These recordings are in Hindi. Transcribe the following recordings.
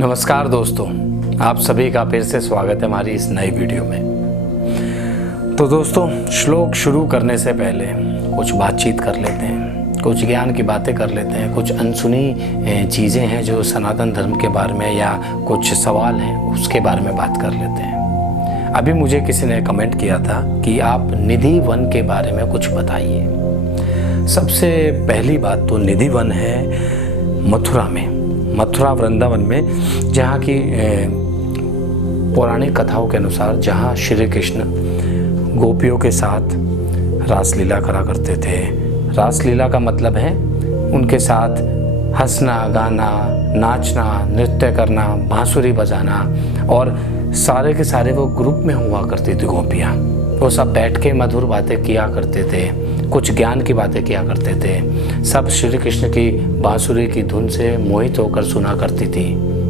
नमस्कार दोस्तों, आप सभी का फिर से स्वागत है हमारी इस नई वीडियो में। तो दोस्तों, श्लोक शुरू करने से पहले कुछ बातचीत कर लेते हैं, कुछ ज्ञान की बातें कर लेते हैं, कुछ अनसुनी चीज़ें हैं जो सनातन धर्म के बारे में या कुछ सवाल हैं उसके बारे में बात कर लेते हैं। अभी मुझे किसी ने कमेंट किया था कि आप निधि वन के बारे में कुछ बताइए। सबसे पहली बात तो निधि वन है मथुरा वृंदावन में, जहाँ की पौराणिक कथाओं के अनुसार जहाँ श्री कृष्ण गोपियों के साथ रासलीला करा करते थे। रासलीला का मतलब है उनके साथ हंसना, गाना, नाचना, नृत्य करना, बांसुरी बजाना, और सारे के सारे वो ग्रुप में हुआ करती थी गोपियाँ। वो सब बैठ के मधुर बातें किया करते थे, कुछ ज्ञान की बातें किया करते थे। सब श्री कृष्ण की बांसुरी की धुन से मोहित होकर सुना करती थी।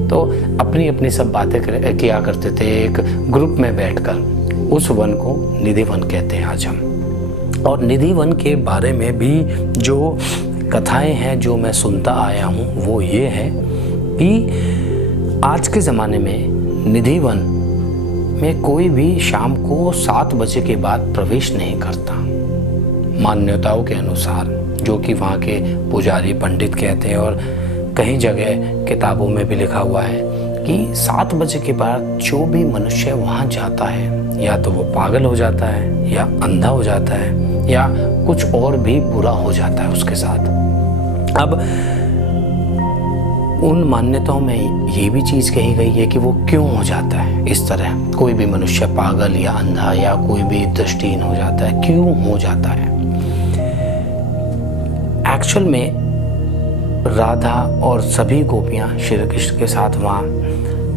तो अपनी अपनी सब बातें किया करते थे एक ग्रुप में बैठकर। उस वन को निधि वन कहते हैं आज हम। और निधि वन के बारे में भी जो कथाएं हैं जो मैं सुनता आया हूँ वो ये है कि आज के ज़माने में निधि वन में कोई भी शाम को 7 बजे के बाद प्रवेश नहीं करता। मान्यताओं के अनुसार, जो कि वहाँ के पुजारी पंडित कहते हैं, और कई जगह किताबों में भी लिखा हुआ है कि 7 बजे के बाद जो भी मनुष्य वहाँ जाता है या तो वो पागल हो जाता है या अंधा हो जाता है या कुछ और भी बुरा हो जाता है उसके साथ। अब उन मान्यताओं में ये भी चीज़ कही गई है कि वो क्यों हो जाता है इस तरह, कोई भी मनुष्य पागल या अंधा या कोई भी दृष्टिहीन हो जाता है, क्यों हो जाता है। एक्चुअल में राधा और सभी गोपियाँ श्री कृष्ण के साथ वहाँ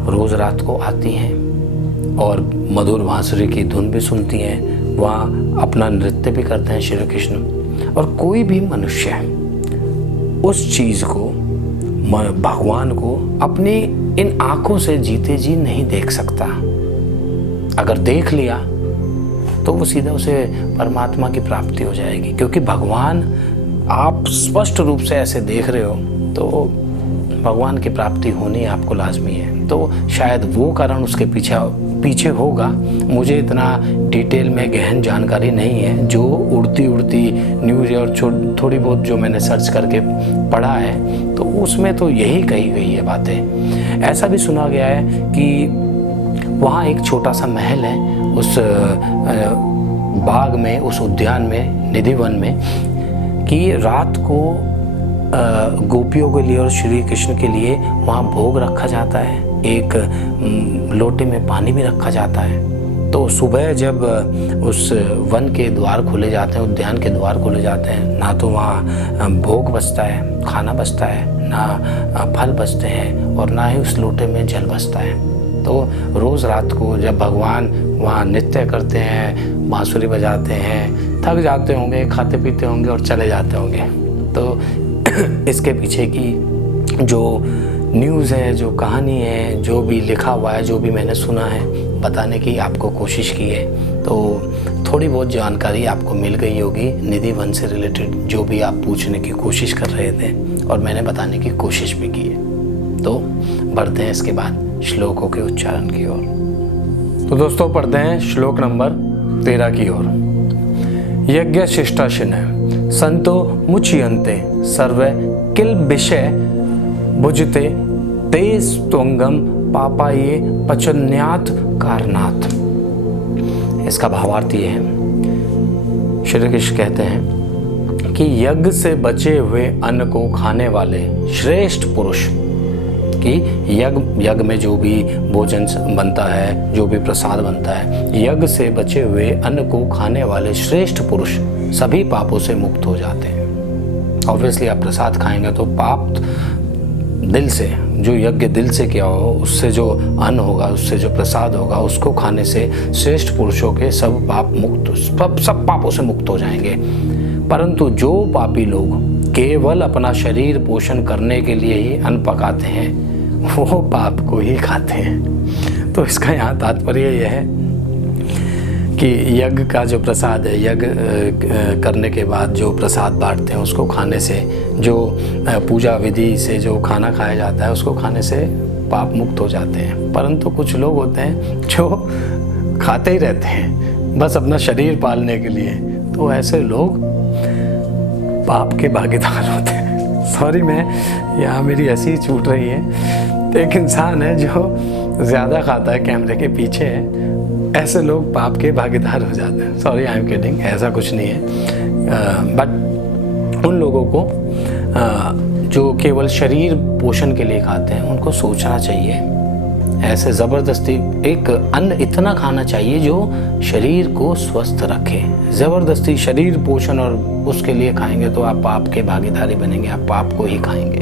रोज़ रात को आती हैं और मधुर बांसुरी की धुन भी सुनती हैं, वहाँ अपना नृत्य भी करते हैं श्री कृष्ण। और कोई भी मनुष्य उस चीज़ को, भगवान को अपनी इन आँखों से जीते जी नहीं देख सकता। अगर देख लिया तो वो सीधा उसे परमात्मा की प्राप्ति हो जाएगी, क्योंकि भगवान आप स्पष्ट रूप से ऐसे देख रहे हो तो भगवान की प्राप्ति होनी आपको लाजमी है। तो शायद वो कारण उसके पीछे होगा। मुझे इतना डिटेल में गहन जानकारी नहीं है। जो उड़ती न्यूज़ और थोड़ी बहुत जो मैंने सर्च करके पढ़ा है तो उसमें तो यही कही गई है बातें। ऐसा भी सुना गया है कि वहाँ एक छोटा सा महल है उस बाग में, उस उद्यान में, निधि वन में, कि रात को गोपियों के लिए और श्री कृष्ण के लिए वहाँ भोग रखा जाता है। एक लोटे में पानी भी रखा जाता है। तो सुबह जब उस वन के द्वार खोले जाते हैं, उद्यान के द्वार खोले जाते हैं, ना तो वहाँ भोग बचता है, खाना बचता है, ना फल बचते हैं, और ना ही उस लोटे में जल बचता है। तो रोज़ रात को जब भगवान वहाँ नृत्य करते हैं, बांसुरी बजाते हैं, थक जाते होंगे, खाते पीते होंगे और चले जाते होंगे। तो इसके पीछे की जो न्यूज़ है, जो कहानी है, जो भी लिखा हुआ है, जो भी मैंने सुना है, बताने की आपको कोशिश की है। तो थोड़ी बहुत जानकारी आपको मिल गई होगी निधि वन से रिलेटेड, जो भी आप पूछने की कोशिश कर रहे थे, और मैंने बताने की कोशिश भी की है। तो बढ़ते हैं इसके बाद श्लोकों के उच्चारण की ओर। तो दोस्तों, पढ़ते हैं श्लोक नंबर 13 की ओर। यज्ञ शिष्टाशिन संतो मुच्यन्ते सर्वे किल विषय भुजते ते स्तुंगम पापाये पचन्यात कारणात। इसका भावार्थ ये है, श्री कृष्ण कहते हैं कि यज्ञ से बचे हुए अन्न को खाने वाले श्रेष्ठ पुरुष, कि यज्ञ में जो भी भोजन बनता है, जो भी प्रसाद बनता है, यज्ञ से बचे हुए अन्न को खाने वाले श्रेष्ठ पुरुष सभी पापों से मुक्त हो जाते हैं। ऑब्वियसली आप प्रसाद खाएंगे तो पाप दिल से, जो यज्ञ दिल से किया हो, उससे जो अन्न होगा, उससे जो प्रसाद होगा, उसको खाने से श्रेष्ठ पुरुषों के सब पापों से मुक्त हो जाएंगे। परंतु जो पापी लोग केवल अपना शरीर पोषण करने के लिए ही अन्न पकाते हैं, वो पाप को ही खाते हैं। तो इसका यहाँ तात्पर्य यह है कि यज्ञ का जो प्रसाद है, यज्ञ करने के बाद जो प्रसाद बांटते हैं उसको खाने से, जो पूजा विधि से जो खाना खाया जाता है उसको खाने से पाप मुक्त हो जाते हैं। परंतु कुछ लोग होते हैं जो खाते ही रहते हैं बस अपना शरीर पालने के लिए, तो ऐसे लोग पाप के भागीदार होते हैं। सॉरी, मैं यहाँ मेरी हंसी छूट रही है। एक इंसान है जो ज़्यादा खाता है, कैमरे के पीछे है, ऐसे लोग पाप के भागीदार हो जाते हैं। सॉरी, आई एम किडिंग, ऐसा कुछ नहीं है। बट उन लोगों को जो केवल शरीर पोषण के लिए खाते हैं उनको सोचना चाहिए। ऐसे ज़बरदस्ती एक अन्न इतना खाना चाहिए जो शरीर को स्वस्थ रखे। ज़बरदस्ती शरीर पोषण और उसके लिए खाएंगे तो आप पाप के भागीदारी बनेंगे, आप पाप को ही खाएंगे।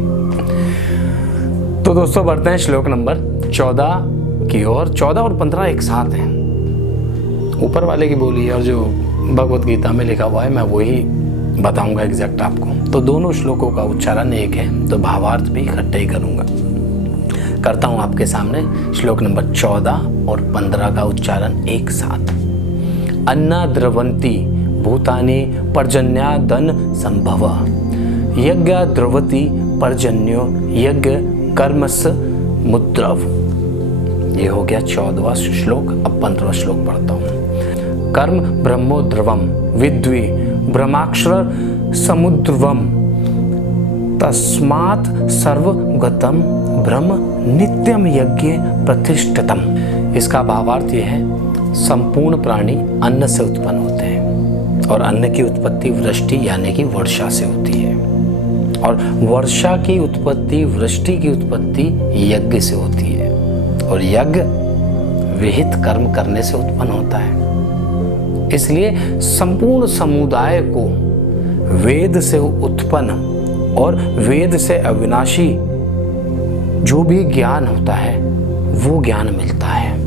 तो दोस्तों बढ़ते हैं श्लोक नंबर 14 की ओर। 14 और 15 एक साथ हैं, ऊपर वाले की बोली है और जो भगवत गीता में लिखा हुआ है मैं वही बताऊंगा एग्जैक्ट आपको। तो दोनों श्लोकों का उच्चारण एक है, तो भावार्थ भी इकट्ठे ही करूंगा। करता हूं आपके सामने श्लोक नंबर 14 और 15 का उच्चारण एक साथ। अन्ना द्रवंती भूतानि पर्जन्यादन संभव, यज्ञ द्रवती पर्जन्यो यज्ञ कर्मस मुद्रव। ये हो गया 14वां श्लोक। अब 15वां श्लोक पढ़ता हूँ। कर्म ब्रह्मो द्रवम विद्वी ब्रह्माक्षर समुद्रवम, तस्मात् सर्वगतम ब्रह्म नित्यम यज्ञ प्रतिष्ठितम। इसका भावार्थ ये है, संपूर्ण प्राणी अन्न से उत्पन्न होते हैं और अन्न की उत्पत्ति वृष्टि यानी कि वर्षा से होती है, और वर्षा की उत्पत्ति वृष्टि की उत्पत्ति यज्ञ से होती है, और यज्ञ विहित कर्म करने से उत्पन्न होता है। इसलिए संपूर्ण समुदाय को वेद से उत्पन्न और वेद से अविनाशी जो भी ज्ञान होता है वो ज्ञान मिलता है।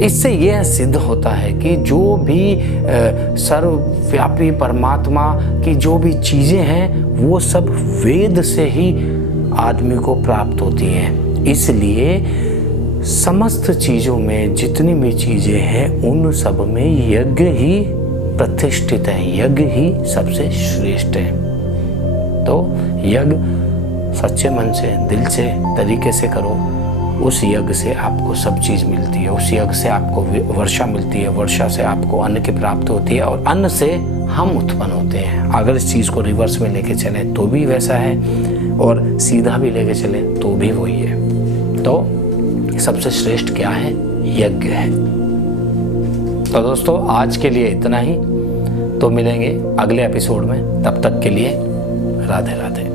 इससे यह सिद्ध होता है कि जो भी सर्वव्यापी परमात्मा की जो भी चीज़ें हैं वो सब वेद से ही आदमी को प्राप्त होती हैं। इसलिए समस्त चीज़ों में जितनी भी चीज़ें हैं उन सब में यज्ञ ही प्रतिष्ठित है, यज्ञ ही सबसे श्रेष्ठ है। तो यज्ञ सच्चे मन से, दिल से, तरीके से करो, उस यज्ञ से आपको सब चीज़ मिलती है। उस यज्ञ से आपको वर्षा मिलती है, वर्षा से आपको अन्न की प्राप्ति होती है, और अन्न से हम उत्पन्न होते हैं। अगर इस चीज़ को रिवर्स में लेके चले तो भी वैसा है, और सीधा भी लेके चले तो भी वही है। तो सबसे श्रेष्ठ क्या है? यज्ञ है। तो दोस्तों आज के लिए इतना ही, तो मिलेंगे अगले एपिसोड में। तब तक के लिए राधे राधे।